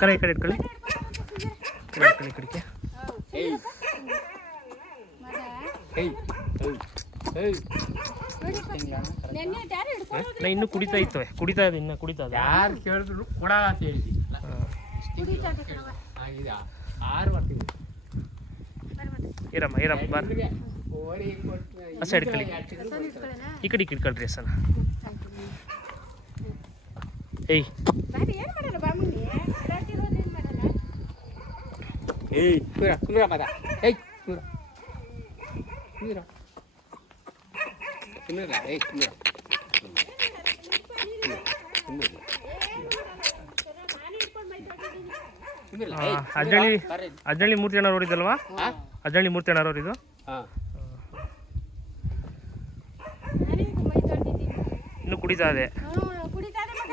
ಕರೆ ಈ ಕಡೆ ಇಟ್ಕೊಳ್ಳಿ, ಕಡೆ ಇಟ್ಕೊಳ್ಳಿ ಕಡೆಗೆ. ನಾ ಇನ್ನೂ ಕುಡಿತಾ ಇತ್ತು, ಕುಡಿತಾ ಇದೆ, ಇನ್ನು ಕುಡಿತಾ ಇದೆ. ಯಾರು ಕೇಳಿದ್ರು ಕೊಡ ಅಂತ ಹೇಳಿದ್ವಿ. 6 ಬರ್ತೀವಿ. ಇರಮ್ಮ ಇರಮ್ಮ ಬಾರ, ಆ ಸೈಡ್ ಕಳಿ, ಈ ಕಡೆ ಇಟ್ಕೊಳ್ರಿ ಸಣ್ಣ. ಏಯ್ ಏಯ್ ಕುಂದ್ರ ಮದ, ಏಯ್ ಕುಂದ್ರ ಕುಂದ್ರ ಕುಂದ್ರ, ಏಯ್ ಕುಂದ್ರ ಅಜ್ಜಳ್ಳಿ ಮೂರ್ತಿ ಅಣ್ಣವ್ರು ಇದ್ದಲ್ವಾ? ಅಜ್ಜಳ್ಳಿ ಮೂರ್ತಿ ಅಣ್ಣವ್ರು ಇದು. ಇನ್ನು ಕುಡಿತಾ ಇದೆ. ಕುಡಿತಾ ಇದೆ ಮಗ.